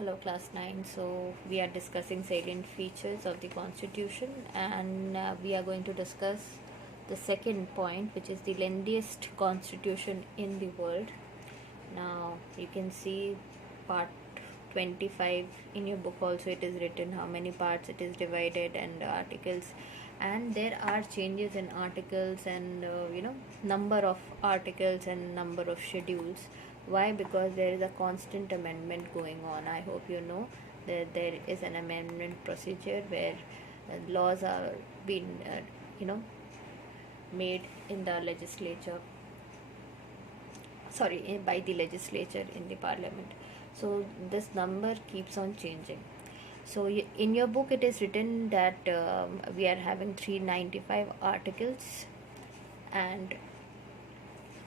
Hello class 9. So we are discussing salient features of the constitution, and we are going to discuss the second point, which is the lengthiest constitution in the world. Now you can see part 25 in your book. Also it is written how many parts it is divided and articles, and there are changes in articles and number of articles and number of schedules. Why? Because there is a constant amendment going on. I hope you know that there is an amendment procedure where laws are being made in the legislature, by the legislature in the parliament. So this number keeps on changing. So in your book it is written that we are having 395 articles and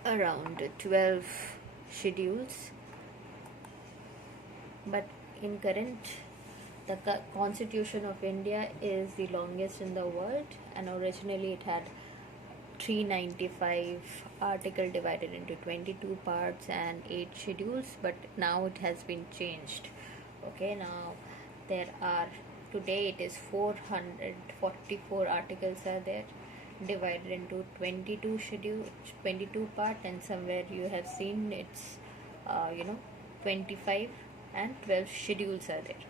around 12 schedules, but in current the constitution of India is the longest in the world, and originally it had 395 article divided into 22 parts and 8 schedules, but now it has been changed. Okay, now there are, today it is 444 articles are there, divided into 22 schedule, 22 part, and somewhere you have seen it's 25 and 12 schedules are there.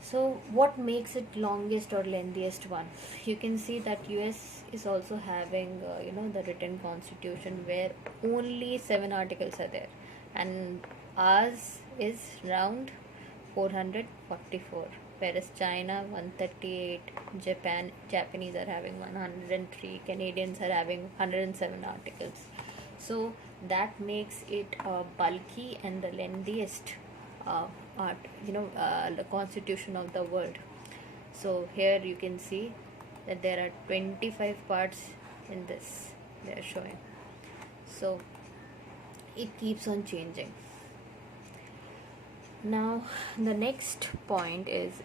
So what makes it longest or lengthiest one? You can see that US is also having the written constitution where only 7 articles are there, and ours is around 444, whereas China 138, Japanese are having 103, Canadians are having 107 articles. So that makes it bulky and the lengthiest the constitution of the world. So here you can see that there are 25 parts in this they are showing. So it keeps on changing. Now the next point is,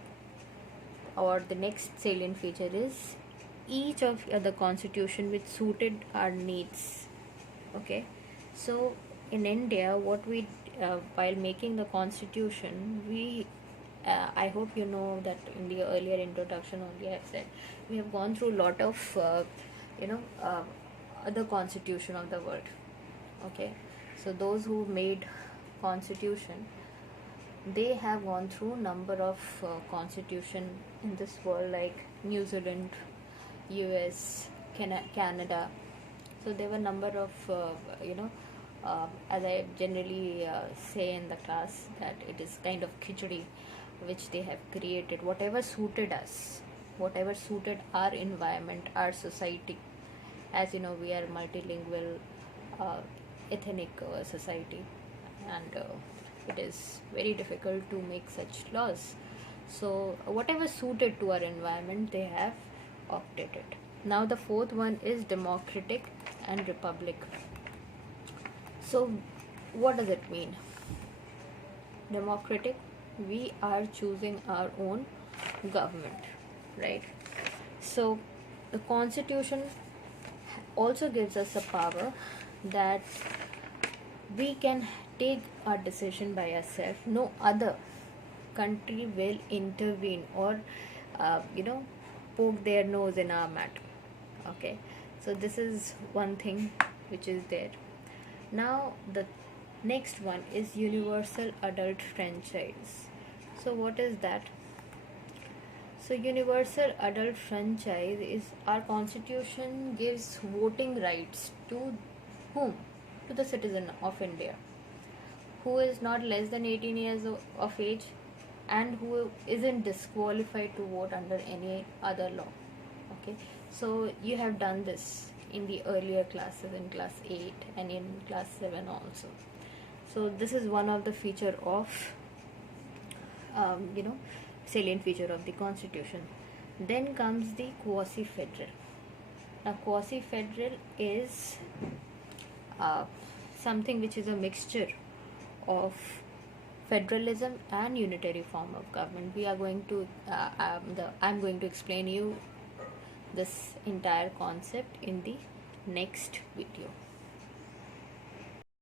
or the next salient feature is, each of the constitution which suited our needs. Okay, so in India what we while making the constitution, we I hope you know that in the earlier introduction only I have said we have gone through a lot of other constitution of the world. Okay, so those who made constitution, they have gone through number of constitution in this world, like New Zealand, US, Canada. So there were number of as I generally say in the class, that it is kind of khichdi which they have created, whatever suited us, whatever suited our environment, our society. As you know, we are multilingual ethnic society, and it is very difficult to make such laws. So whatever suited to our environment, they have opted it. Now the fourth one is democratic and republic. So what does it mean? Democratic, we are choosing our own government, right? So the constitution also gives us a power that we can take our decision by ourselves. No other country will intervene or poke their nose in our matter. Okay, so this is one thing which is there. Now the next one is universal adult franchise. So what is that? So universal adult franchise is, our constitution gives voting rights to whom? To the citizen of India who is not less than 18 years of age and who isn't disqualified to vote under any other law. Okay, so you have done this in the earlier classes, in class 8 and in class 7 also. So this is one of the feature of salient feature of the constitution. Then comes the quasi-federal. Now quasi-federal is something which is a mixture of federalism and unitary form of government. We are going to I'm going to explain you this entire concept in the next video.